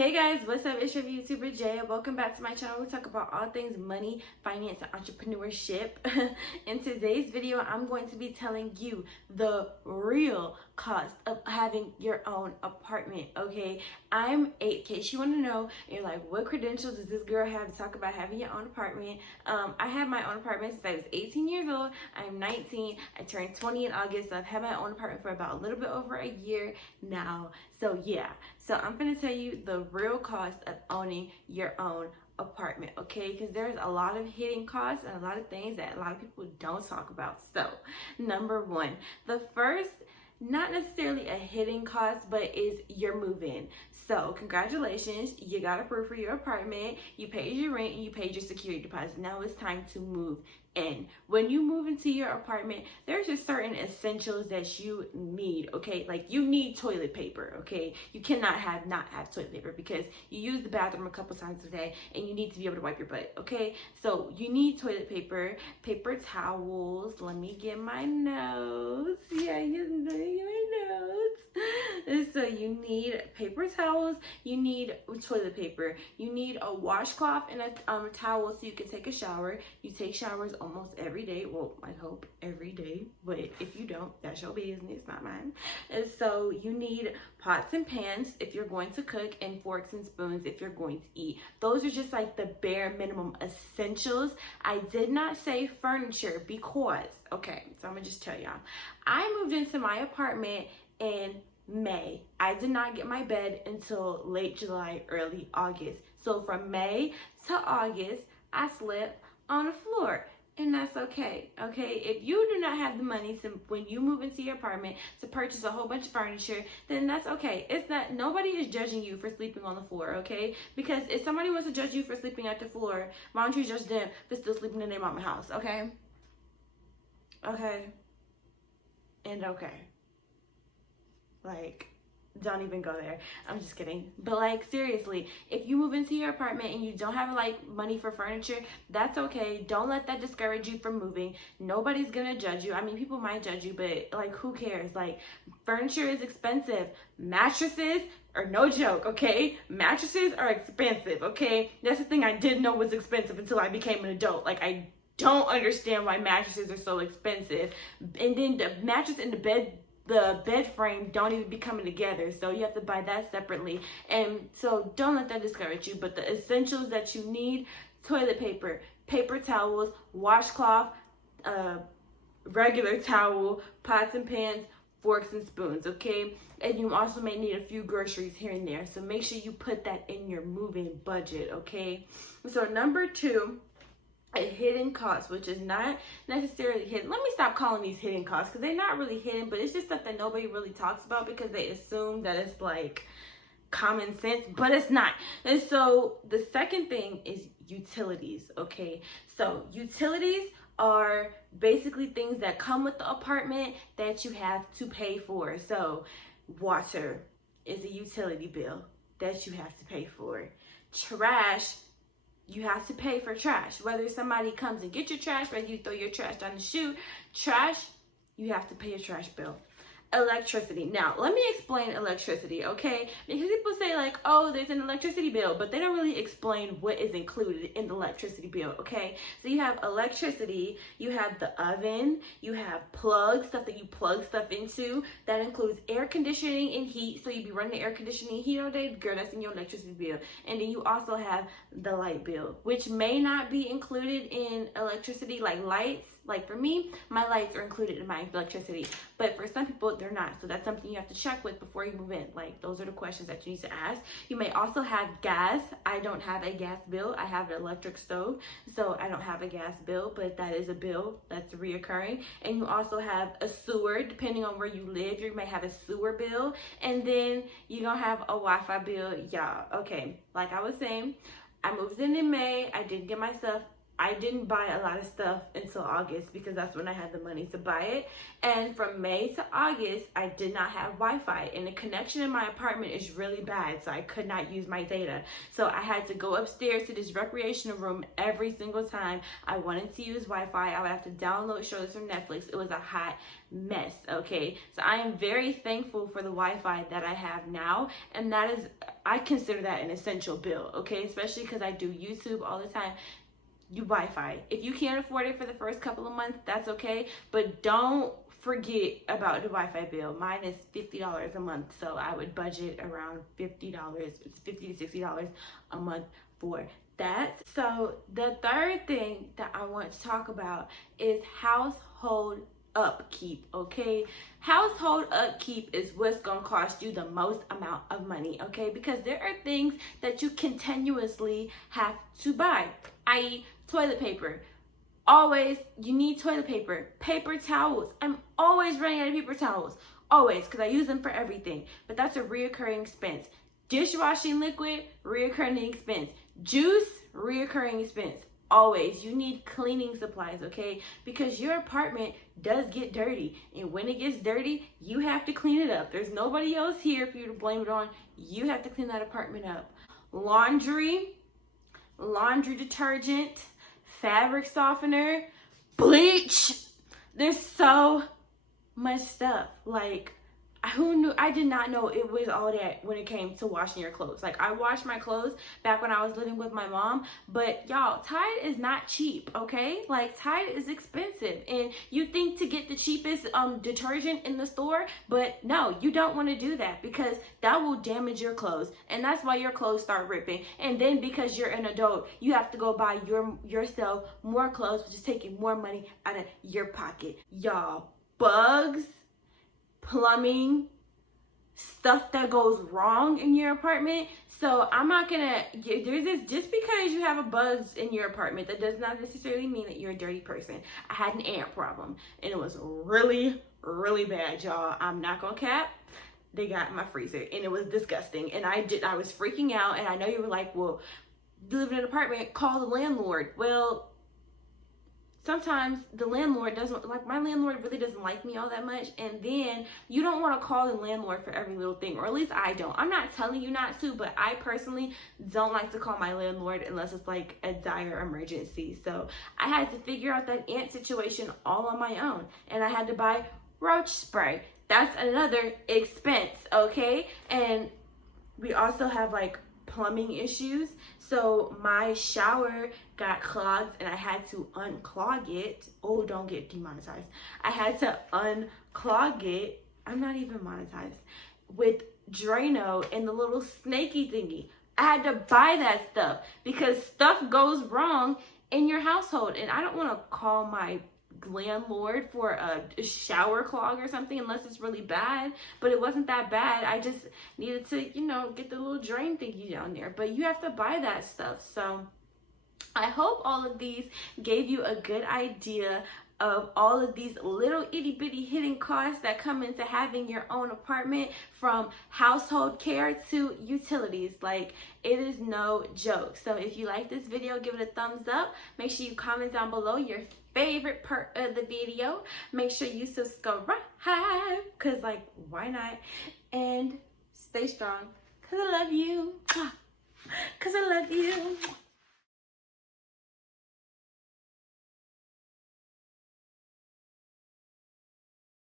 Hey guys, what's up? It's your YouTuber Jay. Welcome back to my channel. We talk about all things money, finance, and entrepreneurship. In today's video, I'm going to be telling you the real cost of having your own apartment, okay? I'm 8, in case you want to know, you're like, what credentials does this girl have to talk about having your own apartment? I have my own apartment since I was 18 years old. I'm 19. I turned 20 in August, so I've had my own apartment for about a little bit over a year now. So yeah, so I'm gonna tell you the real cost of owning your own apartment, okay? Because there's a lot of hidden costs and a lot of things that a lot of people don't talk about. So number one, the first, not necessarily a hidden cost, but is your move-in. So congratulations, you got approved for your apartment, you paid your rent, and you paid your security deposit. Now it's time to move in. When you move into your apartment, there's just certain essentials that you need, okay? Like you need toilet paper, okay? You cannot not have toilet paper because you use the bathroom a couple times a day and you need to be able to wipe your butt, okay? So you need toilet paper, paper towels. Let me get my notes. Yeah, you know my notes. So you need paper towels, you need toilet paper, you need a washcloth and a towel so you can take a shower. You take showers almost every day. Well, I hope every day, but if you don't, that's your business, not mine. And so you need pots and pans if you're going to cook, and forks and spoons if you're going to eat. Those are just like the bare minimum essentials. I did not say furniture because, okay, so I'm gonna just tell y'all, I moved into my apartment in May. I did not get my bed until late July, early August. So from May to August, I slept on the floor. And that's okay, okay? If you do not have the money to, when you move into your apartment, to purchase a whole bunch of furniture, then that's okay. It's not, nobody is judging you for sleeping on the floor, okay? Because if somebody wants to judge you for sleeping at the floor, why don't you judge them for still sleeping in their mama's house, okay? Okay. And okay. Like, don't even go there. I'm just kidding. But like, seriously, if you move into your apartment and you don't have like money for furniture, that's okay. Don't let that discourage you from moving. Nobody's gonna judge you. I mean, people might judge you, but like, who cares? Like, furniture is expensive. Mattresses are no joke, okay? Mattresses are expensive, okay? That's the thing I didn't know was expensive until I became an adult. Like, I don't understand why mattresses are so expensive. And then the mattress and the bed frame don't even be coming together, so you have to buy that separately. And so don't let that discourage you. But the essentials that you need: toilet paper, paper towels, washcloth, regular towel, pots and pans, forks and spoons, okay? And you also may need a few groceries here and there, so make sure you put that in your moving budget, okay? So number two, a hidden cost, which is not necessarily hidden. Let me stop calling these hidden costs, because they're not really hidden, but it's just stuff that nobody really talks about because they assume that it's like common sense, but it's not. And so the second thing is utilities, okay? So utilities are basically things that come with the apartment that you have to pay for. So water is a utility bill that you have to pay for. Trash, you have to pay for trash. Whether somebody comes and get your trash, whether you throw your trash down the chute, trash, you have to pay a trash bill. Electricity. Now, let me explain electricity, okay? Because people say like, oh, there's an electricity bill, but they don't really explain what is included in the electricity bill, okay? So you have electricity, you have the oven, you have plugs, stuff that you plug stuff into. That includes air conditioning and heat. So you'd be running the air conditioning and heat all day, girl, that's in your electricity bill. And then you also have the light bill, which may not be included in electricity, like lights. Like for me, my lights are included in my electricity, but for some people they're not. So that's something you have to check with before you move in. Like, those are the questions that you need to ask. You may also have gas. I don't have a gas bill. I have an electric stove, so I don't have a gas bill, but that is a bill that's reoccurring. And you also have a sewer. Depending on where you live, you may have a sewer bill, and then you're gonna have a Wi-Fi bill. Yeah, okay. Like I was saying, I moved in May. I didn't get my stuff I didn't buy a lot of stuff until August because that's when I had the money to buy it. And from May to August, I did not have Wi-Fi, and the connection in my apartment is really bad, so I could not use my data. So I had to go upstairs to this recreational room every single time I wanted to use Wi-Fi. I would have to download shows from Netflix. It was a hot mess, okay? So I am very thankful for the Wi-Fi that I have now, and that is, I consider that an essential bill, okay? Especially because I do YouTube all the time. Wi-Fi. If you can't afford it for the first couple of months, that's okay, but don't forget about the Wi-Fi bill. Mine is $50 a month, so I would budget around $50, $50 to $60 a month for that. So the third thing that I want to talk about is household upkeep, okay? Household upkeep is what's gonna cost you the most amount of money, okay? Because there are things that you continuously have to buy, i.e. toilet paper. Always, you need toilet paper. Paper towels. I'm always running out of paper towels. Always, because I use them for everything. But that's a reoccurring expense. Dishwashing liquid, reoccurring expense. Juice, reoccurring expense. Always, you need cleaning supplies, okay? Because your apartment does get dirty. And when it gets dirty, you have to clean it up. There's nobody else here for you to blame it on. You have to clean that apartment up. Laundry detergent, fabric softener, bleach. There's so much stuff. Like, who knew? I did not know it was all that when it came to washing your clothes. Like, I washed my clothes back when I was living with my mom, but y'all, Tide is not cheap, okay? Like, Tide is expensive, and you think to get the cheapest detergent in the store, but no, you don't want to do that because that will damage your clothes, and that's why your clothes start ripping. And then because you're an adult, you have to go buy yourself more clothes, which is taking more money out of your pocket. Y'all, bugs, plumbing, stuff that goes wrong in your apartment. So I'm not gonna, there's this, just because you have a bugs in your apartment, that does not necessarily mean that you're a dirty person. I had an ant problem, and it was really, really bad, y'all. I'm not gonna cap. They got in my freezer, and it was disgusting. And I was freaking out, and I know you were like, well, you live in an apartment, call the landlord. Well, sometimes the landlord doesn't, like, my landlord really doesn't like me all that much, and then you don't want to call the landlord for every little thing, or at least I don't. I'm not telling you not to, but I personally don't like to call my landlord unless it's like a dire emergency. So I had to figure out that ant situation all on my own, and I had to buy roach spray. That's another expense, okay? And we also have like plumbing issues. So my shower got clogged and I had to unclog it. Oh, don't get demonetized. I had to unclog it. I'm not even monetized. With Drano and the little snaky thingy. I had to buy that stuff because stuff goes wrong in your household. And I don't want to call my landlord for a shower clog or something unless it's really bad, but it wasn't that bad. I just needed to, you know, get the little drain thingy down there, but you have to buy that stuff. So I hope all of these gave you a good idea of all of these little itty bitty hidden costs that come into having your own apartment, from household care to utilities. Like, it is no joke. So if you like this video, give it a thumbs up. Make sure you comment down below your favorite part of the video. Make sure you subscribe, because, like, why not? And stay strong, because I love you. Because I love you.